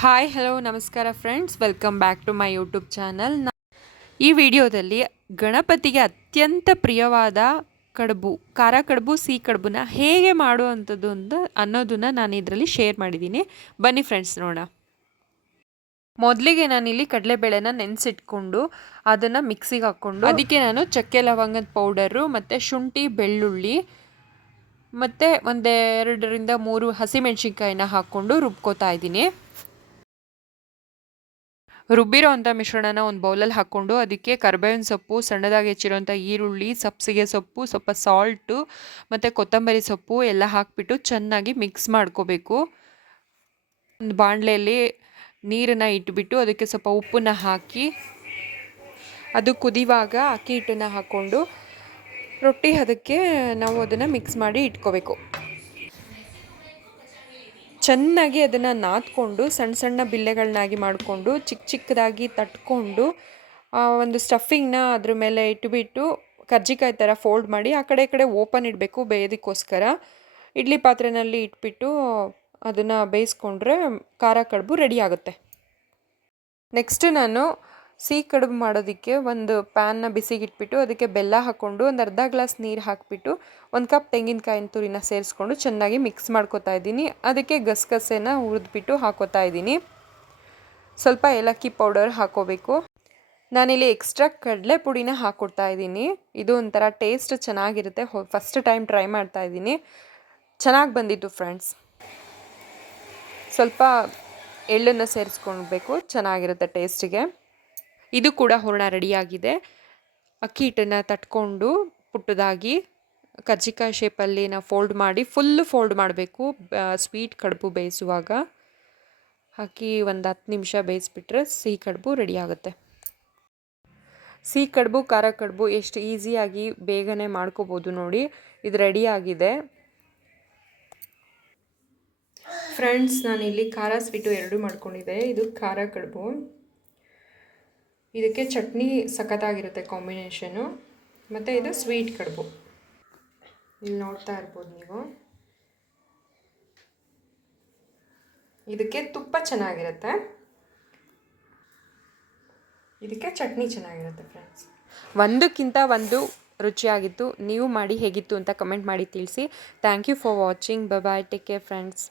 Hi hello ನಮಸ್ಕಾರ friends, welcome back to my YouTube channel. ಈ ವಿಡಿಯೋದಲ್ಲಿ ಗಣಪತಿಗೆ ಅತ್ಯಂತ ಪ್ರಿಯವಾದ ಕಡುಬು, ಖಾರ ಕಡುಬು, ಸಿಹಿ ಕಡುಬುನ ಹೇಗೆ ಮಾಡುವಂಥದ್ದು ಅನ್ನೋದನ್ನು ನಾನು ಇದರಲ್ಲಿ ಶೇರ್ ಮಾಡಿದ್ದೀನಿ. ಬನ್ನಿ ಫ್ರೆಂಡ್ಸ್ ನೋಡೋಣ. ಮೊದಲಿಗೆ ನಾನಿಲ್ಲಿ ಕಡಲೆಬೇಳೆನ ನೆನೆಸಿಟ್ಕೊಂಡು ಅದನ್ನು ಮಿಕ್ಸಿಗೆ ಹಾಕ್ಕೊಂಡು ಅದಕ್ಕೆ ನಾನು ಚಕ್ಕೆ ಲವಂಗದ ಪೌಡರು ಮತ್ತು ಶುಂಠಿ ಬೆಳ್ಳುಳ್ಳಿ ಮತ್ತು 2-3 ಹಸಿಮೆಣ್ಸಿನ್ಕಾಯಿನ ಹಾಕ್ಕೊಂಡು ರುಬ್ಕೋತಾ ಇದ್ದೀನಿ. ರುಬ್ಬಿರೋ ಅಂಥ ಮಿಶ್ರಣನ ಒಂದು ಬೌಲಲ್ಲಿ ಹಾಕ್ಕೊಂಡು ಅದಕ್ಕೆ ಕರಿಬೇವಿನ ಸೊಪ್ಪು, ಸಣ್ಣದಾಗಿ ಹೆಚ್ಚಿರೋಂಥ ಈರುಳ್ಳಿ, ಸಬ್ಬಸಿಗೆ ಸೊಪ್ಪು, ಸ್ವಲ್ಪ ಸಾಲ್ಟು ಮತ್ತು ಕೊತ್ತಂಬರಿ ಸೊಪ್ಪು ಎಲ್ಲ ಹಾಕಿಬಿಟ್ಟು ಚೆನ್ನಾಗಿ ಮಿಕ್ಸ್ ಮಾಡ್ಕೋಬೇಕು. ಒಂದು ಬಾಣಲೆಯಲ್ಲಿ ನೀರನ್ನು ಇಟ್ಬಿಟ್ಟು ಅದಕ್ಕೆ ಸ್ವಲ್ಪ ಉಪ್ಪನ್ನು ಹಾಕಿ ಅದು ಕುದಿವಾಗ ಅಕ್ಕಿ ಹಿಟ್ಟನ್ನು ಹಾಕ್ಕೊಂಡು ರೊಟ್ಟಿ ಅದಕ್ಕೆ ನಾವು ಅದನ್ನು ಮಿಕ್ಸ್ ಮಾಡಿ ಇಟ್ಕೋಬೇಕು. ಚೆನ್ನಾಗಿ ಅದನ್ನು ನಾದ್ಕೊಂಡು ಸಣ್ಣ ಸಣ್ಣ ಬಿಲ್ಲೆಗಳನ್ನಾಗಿ ಮಾಡಿಕೊಂಡು ಚಿಕ್ಕದಾಗಿ ತಟ್ಕೊಂಡು ಒಂದು ಸ್ಟಫಿಂಗ್ನ ಅದ್ರ ಮೇಲೆ ಇಟ್ಬಿಟ್ಟು ಕರ್ಜಿಕಾಯಿ ಥರ ಫೋಲ್ಡ್ ಮಾಡಿ ಆ ಕಡೆ ಈ ಕಡೆ ಓಪನ್ ಇಡಬೇಕು ಬೇಯೋದಕ್ಕೋಸ್ಕರ. ಇಡ್ಲಿ ಪಾತ್ರೆಯಲ್ಲಿ ಇಟ್ಬಿಟ್ಟು ಅದನ್ನು ಬೇಯಿಸ್ಕೊಂಡ್ರೆ ಖಾರ ಕಡುಬು ರೆಡಿ ಆಗುತ್ತೆ. ನೆಕ್ಸ್ಟ್ ನಾನು ಸಿಹಿ ಕಡುಬು ಮಾಡೋದಕ್ಕೆ ಒಂದು ಪ್ಯಾನ್ನ ಬಿಸಿಗಿಟ್ಬಿಟ್ಟು ಅದಕ್ಕೆ ಬೆಲ್ಲ ಹಾಕ್ಕೊಂಡು ಒಂದು ಅರ್ಧ ಗ್ಲಾಸ್ ನೀರು ಹಾಕಿಬಿಟ್ಟು 1 ಕಪ್ ತೆಂಗಿನಕಾಯಿನ ತುರಿನ ಸೇರಿಸ್ಕೊಂಡು ಚೆನ್ನಾಗಿ ಮಿಕ್ಸ್ ಮಾಡ್ಕೊತಾ ಇದ್ದೀನಿ. ಅದಕ್ಕೆ ಗಸಗಸೆನ ಹುರಿದ್ಬಿಟ್ಟು ಹಾಕೋತಾ ಇದ್ದೀನಿ. ಸ್ವಲ್ಪ ಏಲಕ್ಕಿ ಪೌಡರ್ ಹಾಕೋಬೇಕು. ನಾನಿಲ್ಲಿ ಎಕ್ಸ್ಟ್ರಾ ಕಡಲೆ ಪುಡಿನ ಹಾಕ್ಕೊಡ್ತಾ ಇದ್ದೀನಿ. ಇದು ಒಂಥರ ಟೇಸ್ಟ್ ಚೆನ್ನಾಗಿರುತ್ತೆ. ಫಸ್ಟ್ ಟೈಮ್ ಟ್ರೈ ಮಾಡ್ತಾ ಇದ್ದೀನಿ, ಚೆನ್ನಾಗಿ ಬಂದಿತ್ತು ಫ್ರೆಂಡ್ಸ್. ಸ್ವಲ್ಪ ಎಳ್ಳನ್ನು ಸೇರಿಸ್ಕೊಳ್ಬೇಕು, ಚೆನ್ನಾಗಿರುತ್ತೆ ಟೇಸ್ಟಿಗೆ. ಇದು ಕೂಡ ಹೂರಣ ರೆಡಿಯಾಗಿದೆ. ಅಕ್ಕಿ ಹಿಟ್ಟನ್ನು ತಟ್ಕೊಂಡು ಪುಟ್ಟದಾಗಿ ಕರ್ಜಿಕಾಯಿ ಶೇಪಲ್ಲಿ ನಾವು ಫೋಲ್ಡ್ ಮಾಡಿ ಫೋಲ್ಡ್ ಮಾಡಬೇಕು. ಸ್ವೀಟ್ ಕಡುಬು ಬೇಯಿಸುವಾಗ ಹಾಕಿ ಒಂದು 10 ನಿಮಿಷ ಬೇಯಿಸ್ಬಿಟ್ರೆ ಸಿಹಿ ಕಡುಬು ರೆಡಿ ಆಗುತ್ತೆ. ಸಿಹಿ ಕಡುಬು, ಖಾರ ಕಡುಬು ಎಷ್ಟು ಈಸಿಯಾಗಿ ಬೇಗನೆ ಮಾಡ್ಕೋಬೋದು ನೋಡಿ. ಇದು ರೆಡಿಯಾಗಿದೆ ಫ್ರೆಂಡ್ಸ್. ನಾನಿಲ್ಲಿ ಖಾರ ಸ್ವೀಟು 2 ಮಾಡ್ಕೊಂಡಿದ್ದೆ. ಇದು ಖಾರ ಕಡುಬು, ಇದಕ್ಕೆ ಚಟ್ನಿ ಸಖತ್ತಾಗಿರುತ್ತೆ ಕಾಂಬಿನೇಷನು. ಮತ್ತು ಇದು ಸ್ವೀಟ್ ಕಡುಬು, ಇಲ್ಲಿ ನೋಡ್ತಾ ಇರ್ಬೋದು ನೀವು. ಇದಕ್ಕೆ ತುಪ್ಪ ಚೆನ್ನಾಗಿರುತ್ತೆ, ಇದಕ್ಕೆ ಚಟ್ನಿ ಚೆನ್ನಾಗಿರುತ್ತೆ ಫ್ರೆಂಡ್ಸ್. ಒಂದಕ್ಕಿಂತ ಒಂದು ರುಚಿಯಾಗಿತ್ತು. ನೀವು ಮಾಡಿ ಹೇಗಿತ್ತು ಅಂತ ಕಮೆಂಟ್ ಮಾಡಿ ತಿಳಿಸಿ. Thank you for watching. Bye, take care friends.